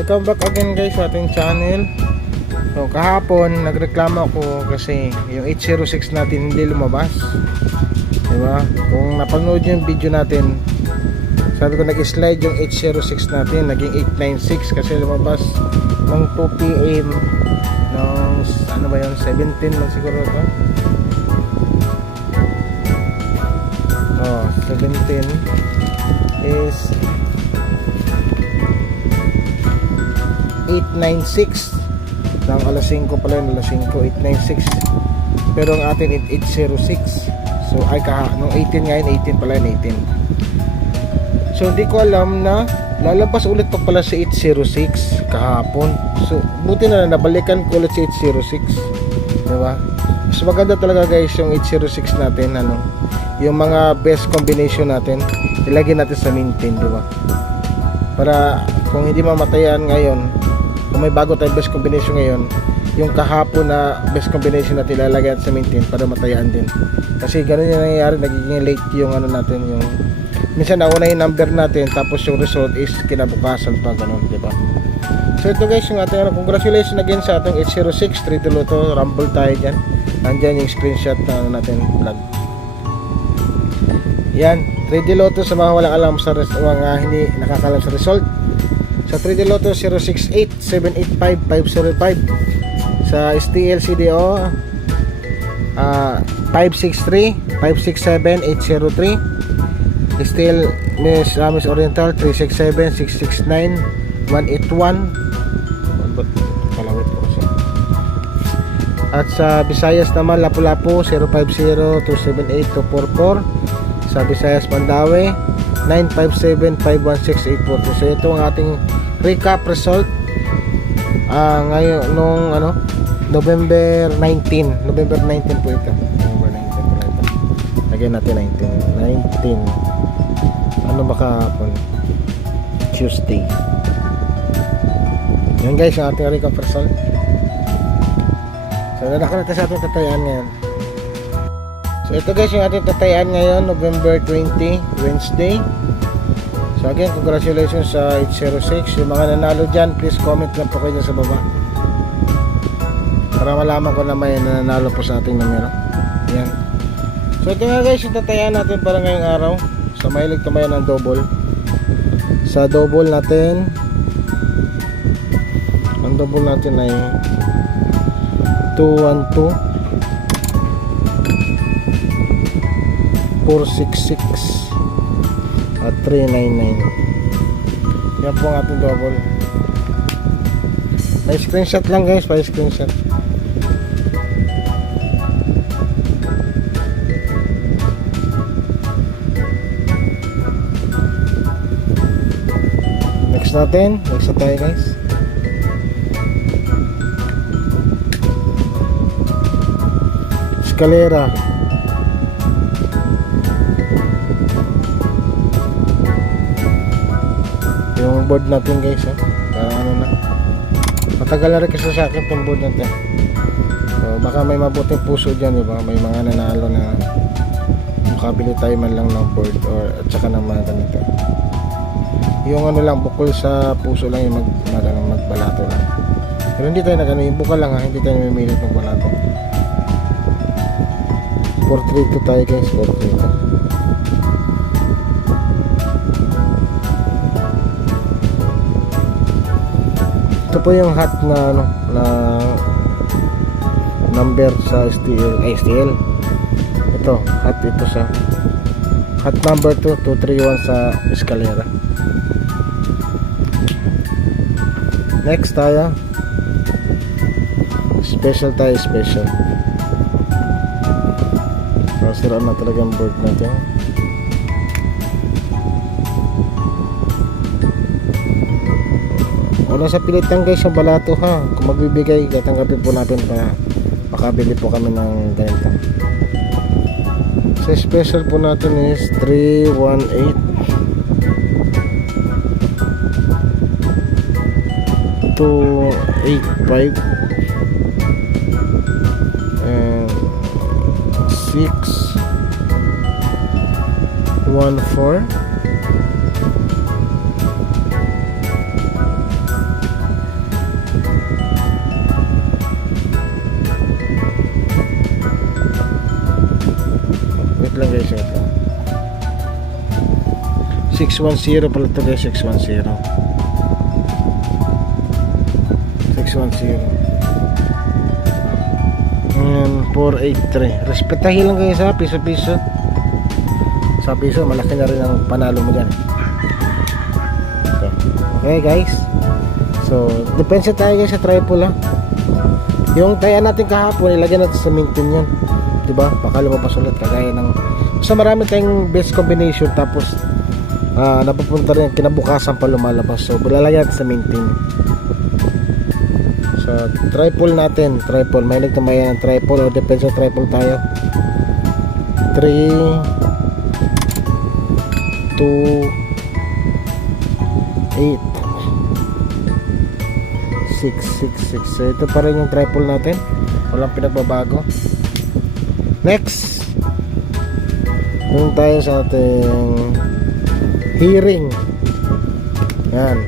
Welcome back again guys sa ating channel. So kahapon nagreklamo ako kasi yung 806 natin hindi lumabas, diba? Kung napanood yung video natin, sabi ko nag-slide yung 806 natin, naging 896 kasi lumabas ng 2 PM ng ano ba yun, 17 lang siguro ito. Oh, 17 is 896 ng alas 5 pala yun, alas 5, 896 pero ang atin 806. So ay nung 18 ngayon, 18 pala yun, 18. So hindi ko alam na lalabas ulit pa pala si 806 kahapon. So buti na nabalikan ko ulit si 806, diba? So maganda talaga guys yung 806 natin, ano, yung mga best combination natin ilagay natin sa maintain, diba? Para kung hindi mamatayan ngayon, kung may bago tayong best combination ngayon, yung kahapon na best combination natin ilalagay natin sa maintain para matayaan din. Kasi ganun yung nangyayari, nagiging late yung ano natin, yung minsan nauna yung number natin tapos yung result is kinabukasan pa, ganun, diba? So ito guys yung ating congratulations again sa ating 806 3 to Lotto Rumble tayo dyan. Nandyan yung screenshot na ano natin vlog. Yan, 3D Lotto sa mga walang alam sa mga hindi nakakalam sa result. Sa 3D Lotto 068-785-505. Sa STL CDO 563-567-803. STL Miss Amis Oriental 367-669-181. Kalawit po siya. At sa Visayas naman Lapu-Lapu 050-278-244. Sa Visayas Mandaue 957-516-842. So ito ang ating recap result ngayon nung ano, November 19 po ito. November 19 pala ito. Lagyan natin 19 ano ba kahapon? Tuesday. Yan guys ang ating recap result. So nadako natin sa ating tatayan ngayon. So ito guys yung ating tatayan ngayon, November 20, Wednesday. So again, congratulations sa 806. Yung mga nanalo dyan, please comment lang po kayo sa baba para malaman ko na may nanalo po sa ating numero. Yan. So ito nga guys yung tatayan natin para ngayong araw. Sa mahilig tumayan ng double. Sa double natin, ang double natin ay 212 466 at 399. Yan po ang ating double. May screenshot lang guys, may screenshot. Next natin, next na tayo guys. Escalera yung board natin guys, ano na, matagal na rin kasi sa akin itong board natin. So baka may mabuting puso dyan, diba? May mga nanalo na makabili tayo man lang ng board or at saka ng mga ganito. Yung ano lang, bukol sa puso lang yung magbalato lang. Pero hindi tayo nagano, yung bukal lang hindi tayo namimilit magbalato. 432 tayo guys, 432. Ito po yung hot na ano, na number sa STL. Ito, hot ito sa hot number 2231 sa Escalera. Next tayo. Special tayo, special. So, sira na talaga ang board natin. Wala sa pilitan guys sa balato ha. Kung magbibigay, tatanggapin po natin para makabili po kami ng ganito. So special po natin is 318 285 and 614 610 pala ito guys, 610. 610. And 483. Respetahin lang kayo sa piso-piso. Sa piso, malaki na rin ang panalo mo dyan. Okay guys. So, depensa tayo guys sa triple ha. Yung taya natin kahapon, ilagyan natin sa maintain yun. Diba? Baka lumabas ulit kagaya ng... So, marami tayong best combination. Tapos, napupunta rin kinabukasan pa lumalabas. So, lalagyan natin sa maintain. So, triple natin. Triple. May nagtamayan ng triple. O, depensa triple tayo. 3 2 8 6 6 6. So ito pa rin yung triple natin, walang pinagbabago. Next, yung tayo sa ating hearing. Yan,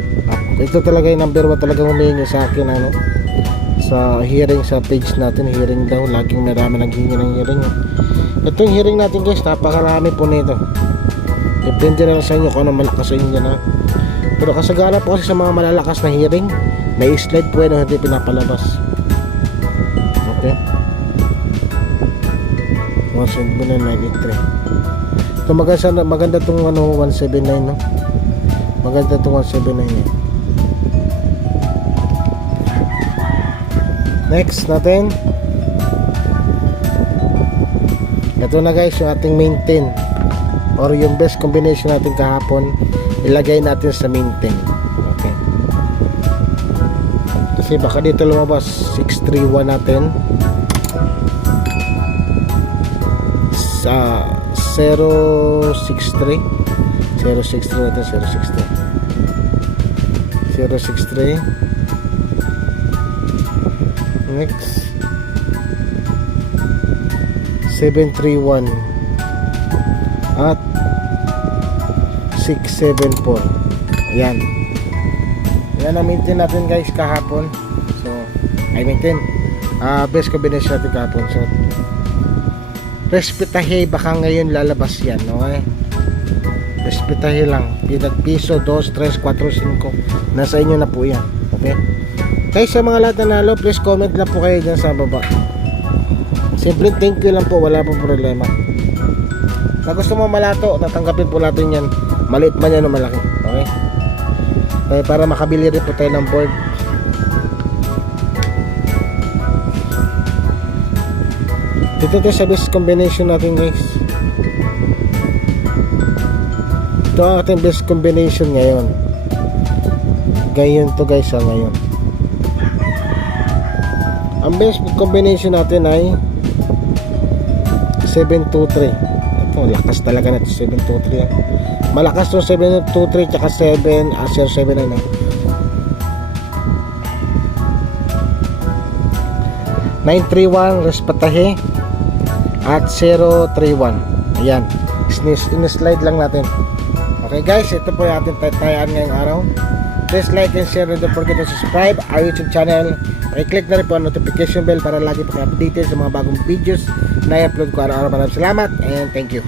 ito talaga yung number 1 talaga humihingi sa akin, ano, sa hearing sa page natin. Hearing daw, laging marami naghingi ng hearing. Ito yung hearing natin guys, napakarami po nito. Depende na lang sa inyo kung ano malakas sa inyo na. Pero kasagana po kasi sa mga malalakas na hearing, may slide po yun, hindi pinapalabas. Okay, 179.983. Ito maganda itong ano, 179 no? Maganda itong 179 eh. Next natin, ito na guys yung ating maintain, or yung best combination natin kahapon, ilagay natin sa maintain. Okay, kasi baka dito lumabas 631 natin sa 063 natin, 063. Next, 731 at 674. Ayan. Yan ang maintain natin guys kahapon. So, I maintain best combination natin kahapon. So, respetahe, baka ngayon lalabas yan, okay? Respetahe lang. Piso, 2, 3, 4, 5. Nasa inyo na po yan. Okay? Guys, sa mga lahat na nalo, please comment lang po kayo dyan sa baba. Simple thank you lang po, wala po problema. Na gusto mo malato, natanggapin po natin yan. Maliit man yan o malaki. Okay? Okay, para makabili rin po tayo ng board. Dito to sa best combination natin guys. Ito ang ating best combination ngayon. Ngayon to guys, ngayon. Ang best combination natin ay 723. Ito, lakas talaga na ito, 723. Malakas to 723 tsaka 7, 07 na. 931 respetahe at 031. Ayan, in-slide lang natin. Okay guys, ito po yung ating tayaan ngayong araw. Please like and share and don't forget to subscribe our YouTube channel. I-click na rin po ang notification bell para lagi po kayo updated sa mga bagong videos na i-upload ko araw-araw. Maraming salamat and thank you.